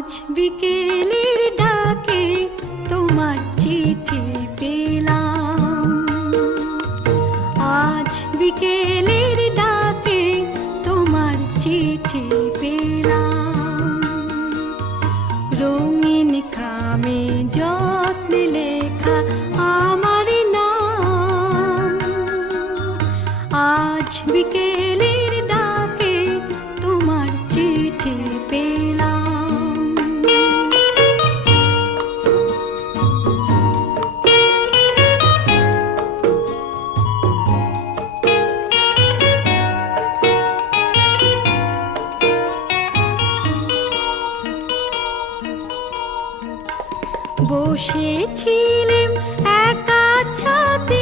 আজ বিকেলের ডাকে তোমার চিঠি পেলাম। আজ বিকেলের ডাকে তোমার চিঠি পেলাম। রঙিন খামে যত্নে লেখা আমার নাম। আজ বিকেলের ডাকে তোমার চিঠি পেলাম। বসেছিলেম একা ছাদে,